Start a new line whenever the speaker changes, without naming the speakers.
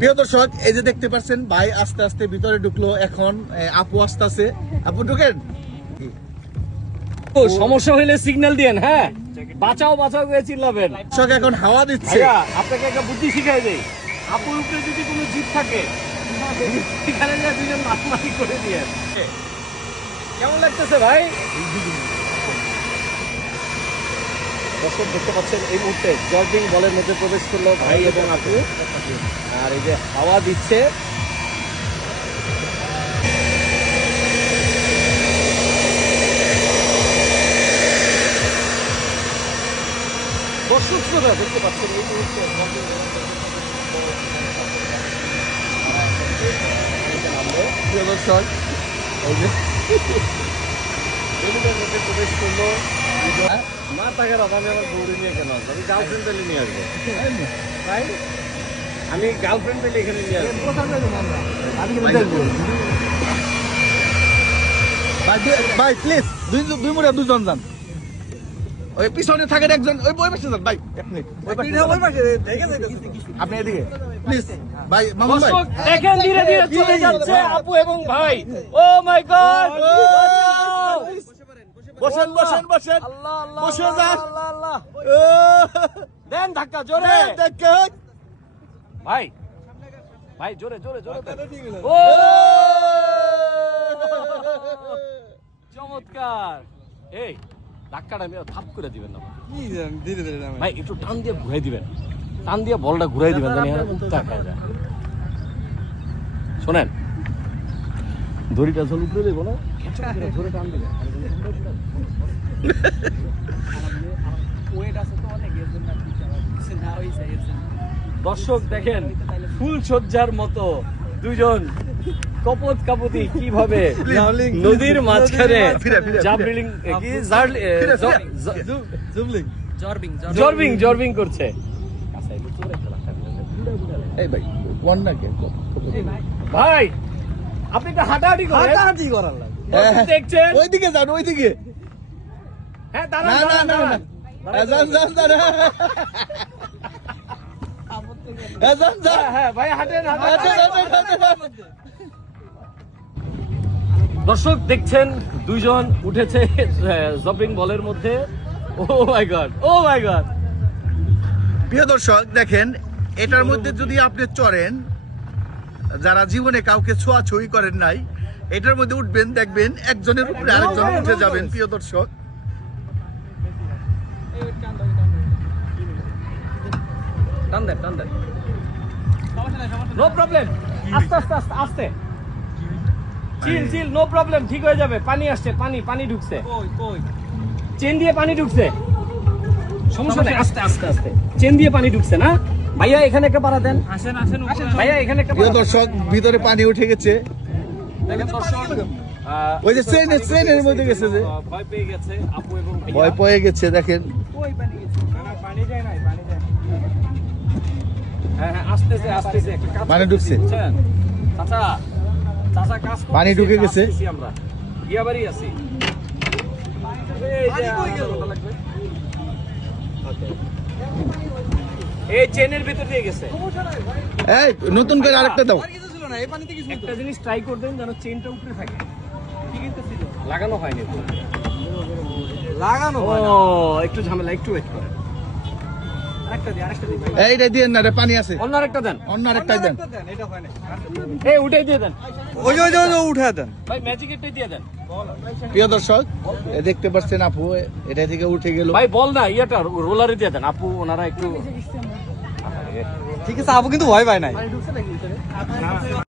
প্রিয় দর্শক এই যে দেখতে পাচ্ছেন ভাই আস্তে আস্তে ভিতরে ঢুকলো এখন আপু আস্তে আস্তে আপু ঢুকেন?
সমস্যা হইলে সিগন্যাল দিয়েন হ্যাঁ? বাঁচাও বাঁচাও করে চিল্লাবেন।
দর্শক এখন হাওয়া দিচ্ছে।
আপনাকে একটা বুদ্ধি শিখাই দেই। আপুর উপরে যদি কোনো জিপ থাকে এখানে দুজন মারামারি করে দিয়ে। কেমন লাগতেছে ভাই? দর্শক দেখতে পাচ্ছেন এই মুহূর্তে জর্জিং বলের মধ্যে প্রবেশ করল ভাই এবং আপু। আর এই যে হাওয়া দিচ্ছে। দর্শক শ্রোতা দেখতে পাচ্ছেন এই মুহূর্তে
প্রিয় দর্শক এই যে
মধ্যে প্রবেশ করল। মা টাকার আমি আমার বউরে নিয়ে কেন আসব আমি গার্লফ্রেন্ড পেলে নিয়ে আসব তাই আমি গার্লফ্রেন্ড পেলে এখানে নিয়ে আসব
ভাই, প্লিজ দুই দুই মুড়ে দুজন যান। ওই পিছনে থাকেন একজন ওই ওই পাশে যান ভাই। আপনি এদিকে। প্লিজ ভাই মামুন ভাই।
দেখেন ধীরে ধীরে চলে যাচ্ছে আপু এবং ভাই। ও মাই গড
বসেন বসেন বসেন।
আল্লাহ আল্লাহ
বসে যান।
আল্লাহ আল্লাহ।
ও,
দেন ধাক্কা জোরে। ভাই ভাই জোরে জোরে জোরে ও! চমৎকার। এই ধাক্কাটা আমি থাপ করে দিবেন না ভাই। একটু টান দিয়ে ঘুরাই দিবেন। টান দিয়ে বলটা ঘুরাই দিবেন জানি উত্তা খায় যায়। শোনেন। দড়িটা জল উপরে দেবো না? জোরে টান দিবেন। দর্শক দেখেন ফুল সজ্জার মতো দুজন কপত কাপতি কীভাবে নদীর মাঝখানে। জাবলিং। Zorbing zorbing. করছে।
এই ভাই কোন না কে?
ভাই। আপনি তো হাঁটাহাঁটি করেন।
হাঁটাহাঁটি করার লাগে।
দেখছেন?
ওইদিকে যান ওইদিকে।
হ্যাঁ দাঁড়ান দাঁড়ান
না না।
দাঁড়ান।
যান যান যান যান যান।
হ্যাঁ, হ্যাঁ ভাই হাঁটেন হাঁটেন।
হাঁটেন, হাঁটেন, হাঁটেন।
দর্শক দেখছেন দুইজন উঠেছে জপিং বলের মধ্যে। Oh my god oh my god.
প্রিয় দর্শক দেখেন এটার মধ্যে যদি আপনি চড়েন যারা জীবনে কাউকে ছোঁয়াছুঁই করেন নাই এটার মধ্যে উঠবেন দেখবেন একজনের উপরে আরেকজন উঠে যাবেন প্রিয় দর্শক।
টান দেন টান দেন। নো প্রবলেম আস্তে আস্তে আস্তে আস্তে। চিল চিল নো প্রবলেম ঠিক হয়ে যাবে। পানি আসছে পানি পানি ঢুকছে। চেন দিয়ে পানি ঢুকছে। সমস্যা নেই। আস্তে আস্তে আস্তে। চেন দিয়ে পানি ঢুকছে না? ভাইয়া এখানে একটা পাড়া দেন।
আসেন আসেন
ভাইয়া এখানে একটা
দর্শক ভিতরে পানি উঠে গেছে।
দর্শক
ওই যে ট্রেনে ট্রেনের মধ্যে গেছে যে।
ভয় পেয়ে গেছে আপু এবং
ভয় পেয়ে গেছে দেখেন।
পানি যায় নাই পানি যায়
হ্যাঁ হ্যাঁ আসতেছে আসতেছে
পানি ঢুকছে।
চাচা চাচা কাজ
পানি ঢুকে গেছে।
আমরা। আছি। এই চেনের ভিতর দিয়ে গেছে।
এই নতুন করে আরেকটা দাও।
আর কিছু ছিল না এই পানিতে কিছু
একটা জিনিস ট্রাই করবেন যেন চেনটা উপরে থাকে। লাগানো হয়নি।
লাগানো
ও একটু ঝামেলা একটু ওয়েট করেন।
এইটা দিয়ে না রে পানি আছে।
অন্য আরেকটা দেন।
অন্য
আরেকটা দেন। এটা হয় না।
এই উঠাই দিয়ে দেন।
ওই ওই ওই উঠা দেন।
ভাই ম্যাজিকেরটাই দিয়ে দেন।
প্রিয় দর্শক দেখতে পাচ্ছেন আপু এটা থেকে উঠে গেল।
ভাই বল না ইয়েটা রোলারে দিয়ে দেন। আপু ওনারা একটু
ঠিক আছে আপু কিন্তু ভয় পায় নাই।